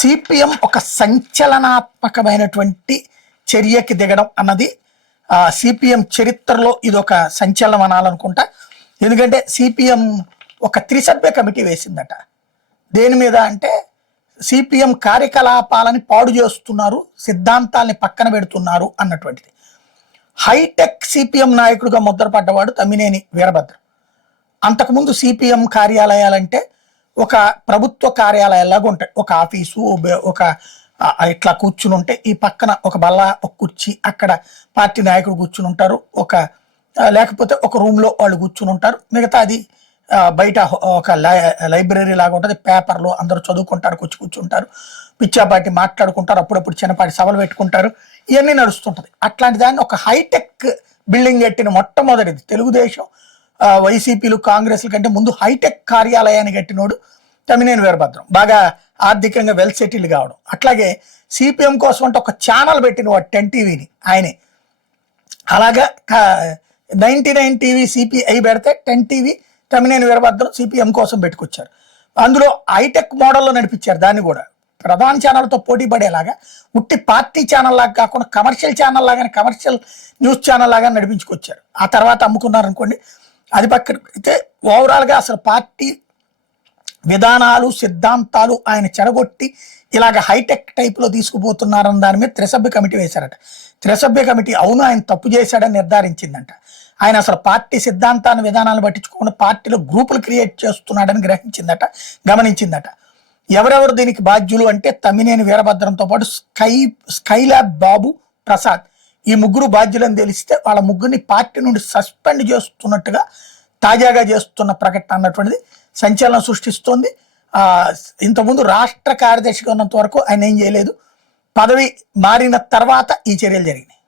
CPM ఒక సంచలనాత్మకమైనటువంటి చర్యకి దిగడం అన్నది సిపిఎం చరిత్రలో ఇది ఒక సంచలనం అనాలనుకుంటా. ఎందుకంటే సిపిఎం ఒక త్రిసభ్య కమిటీ వేసిందట. దేని మీద అంటే సిపిఎం కార్యకలాపాలని పాడు చేస్తున్నారు, సిద్ధాంతాలని పక్కన పెడుతున్నారు అన్నటువంటిది. హైటెక్ సిపిఎం నాయకుడిగా ముద్రపడ్డవాడు తమ్మినేని వీరభద్రం. అంతకుముందు సిపిఎం కార్యాలయాలంటే ఒక ప్రభుత్వ కార్యాలయాలాగా ఉంటాయి. ఒక ఆఫీసు, ఒక ఇట్లా కూర్చుని ఉంటే ఈ పక్కన ఒక బల్ల, ఒక కుర్చీ, అక్కడ పార్టీ నాయకుడు కూర్చుని ఉంటారు. లేకపోతే ఒక రూమ్లో వాళ్ళు కూర్చుని ఉంటారు. మిగతా అది బయట ఒక లైబ్రరీ లాగా ఉంటుంది. పేపర్లు అందరూ చదువుకుంటారు, కూర్చుంటారు, పిచ్చాపాటి మాట్లాడుకుంటారు, అప్పుడప్పుడు చిన్నపాటి సభలు పెట్టుకుంటారు. ఇవన్నీ నడుస్తుంటుంది. అట్లాంటి దాన్ని ఒక హైటెక్ బిల్డింగ్ కట్టిన మొట్టమొదటిది తెలుగుదేశం, వైసీపీలు, కాంగ్రెస్ల కంటే ముందు హైటెక్ కార్యాలయాన్ని కట్టినోడు తమ్మినేని వీరభద్రం. బాగా ఆర్థికంగా వెల్ సెటిల్ కావడం. అట్లాగే సిపిఎం కోసం అంటే ఒక ఛానల్ పెట్టిన వాడు 10 టీవీని ఆయనే. అలాగా 99 టీవీ సిపిఐ పెడితే 10 టీవీ తమ్మినేని వీరభద్రం సిపిఎం కోసం పెట్టుకొచ్చారు. అందులో హైటెక్ మోడల్లో నడిపించారు. దాన్ని కూడా ప్రధాన ఛానల్తో పోటీ పడేలాగా, ఉట్టి పార్టీ ఛానల్ లాగా కాకుండా కమర్షియల్ ఛానల్ లాగానే, కమర్షియల్ న్యూస్ ఛానల్ లాగా నడిపించుకొచ్చారు. ఆ తర్వాత అమ్ముకున్నారు అనుకోండి. అది పక్కన అయితే ఓవరాల్గా అసలు పార్టీ విధానాలు, సిద్ధాంతాలు ఆయన చెడగొట్టి ఇలాగ హైటెక్ టైప్లో తీసుకుపోతున్నారన్న దాని మీద త్రిసభ్య కమిటీ వేశారట. త్రిసభ్య కమిటీ అవును ఆయన తప్పు చేశాడని నిర్ధారించిందంట. ఆయన అసలు పార్టీ సిద్ధాంతాన్ని, విధానాలను పట్టించుకోకుండా పార్టీలో గ్రూపులు క్రియేట్ చేస్తున్నాడని గమనించిందట. ఎవరెవరు దీనికి బాధ్యులు అంటే తమ్మినేని వీరభద్రంతో పాటు స్కైలాబ్ బాబు ప్రసాద్, ఈ ముగ్గురు బాధ్యులని తెలిస్తే వాళ్ళ ముగ్గురిని పార్టీ నుండి సస్పెండ్ చేస్తున్నట్టుగా తాజాగా చేస్తున్న ప్రకటన అన్నటువంటిది సంచలనం సృష్టిస్తోంది. ఇంతకుముందు రాష్ట్ర కార్యదర్శిగా ఉన్నంత వరకు ఆయన ఏం చేయలేదు. పదవి మారిన తర్వాత ఈ చర్యలు జరిగినాయి.